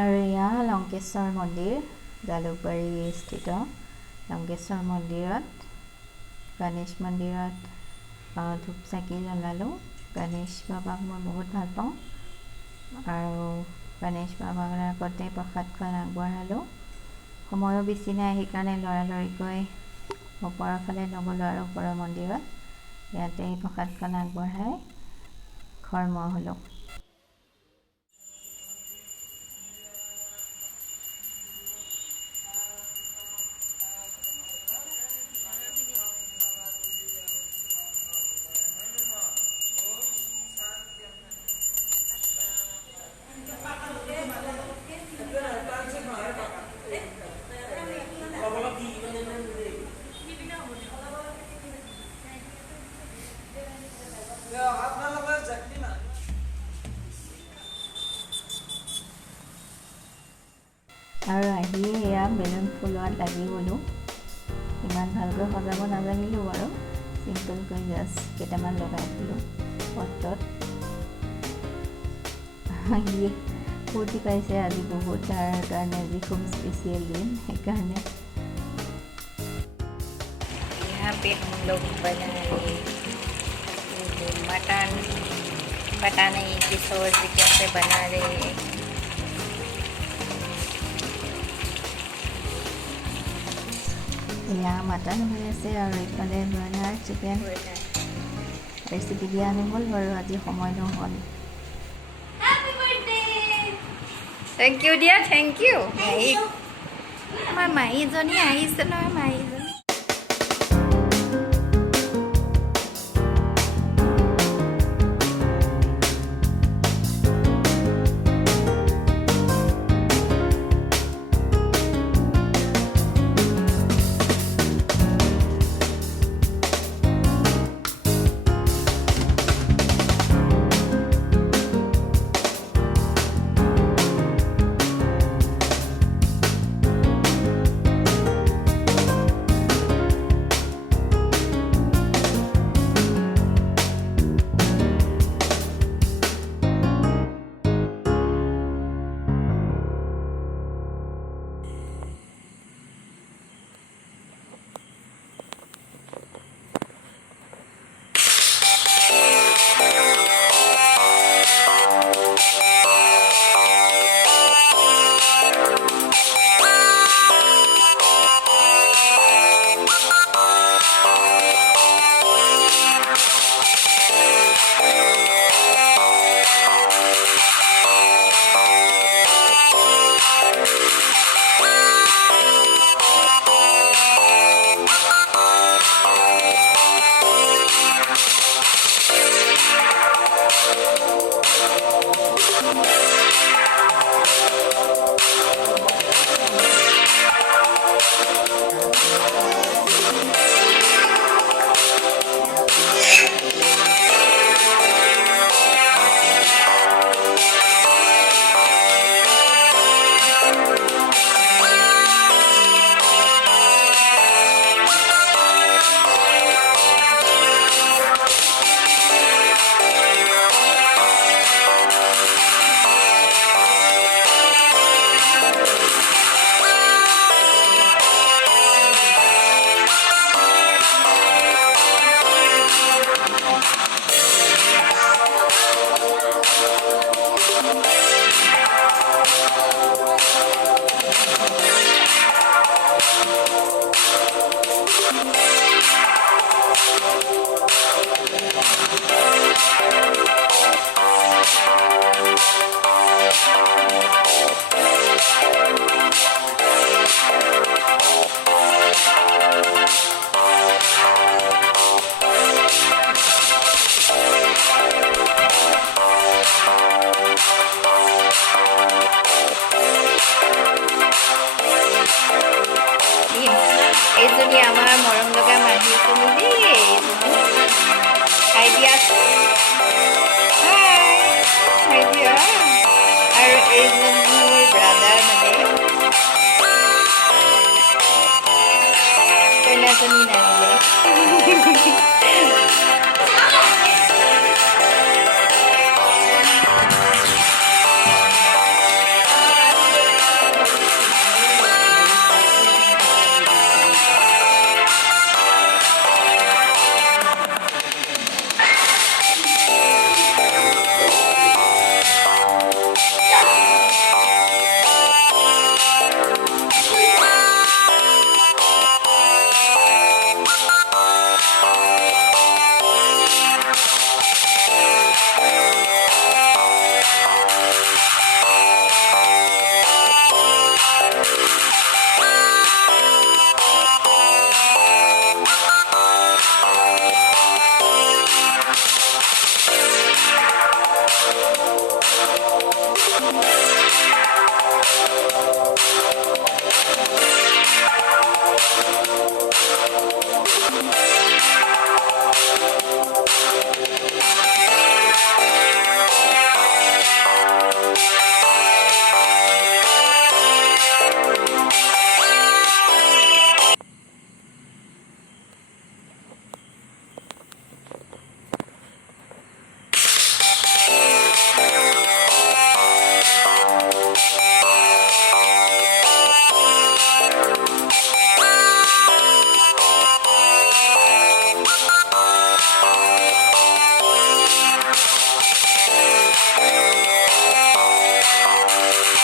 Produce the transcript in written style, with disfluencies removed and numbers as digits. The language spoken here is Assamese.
আৰু এয়া লংকেশ্বৰ মন্দিৰ, জালুকবাৰী স্থিত লংকেশ্বৰ মন্দিৰত, গণেশ মন্দিৰত ধূপ চাকি জ্বলালোঁ। গণেশ বাবাক মই বহুত ভাল পাওঁ আৰু গণেশ বাবাৰ আগতে প্ৰসাদখন আগবঢ়ালোঁ। সময়ো বেছি নাই, সেইকাৰণে লৰালৰিকৈ ওপৰৰ ফালে নগ'লোঁ আৰু ওপৰৰ মন্দিৰত ইয়াতে প্ৰসাদখন আগবঢ়াই ঘৰমুৱা হ'লোঁ। আৰু আহি এয়া বেলুন ফুলোৱাত লাগি গ'লোঁ। ইমান ভালকৈ সজাব নাজানিলোঁ বাৰু, চিম্পলকৈ জাষ্ট কেইটামান লগাই দিলোঁ পটত। ফূৰ্তি পাইছে আজি বহুত, তাৰ কাৰণে আজি খুব স্পেচিয়েল দিন, সেইকাৰণে। यहाँ पे हम लोग बना रहे मटन, पता नहीं किशोर जी कैसे बना रहे हैं। এয়া মাটন হৈ আছে আৰু এইফালে ব্ৰইলাৰ চিকেন। ৰেচিপি দিয়া নহ'ল বাৰু, আজি সময় নহ'ল। থেংক ইউ দিয়া, থেংক ইউ। আমাৰ মাহীজনী আহিছে নহয়, মাহীজনী। ৰাখি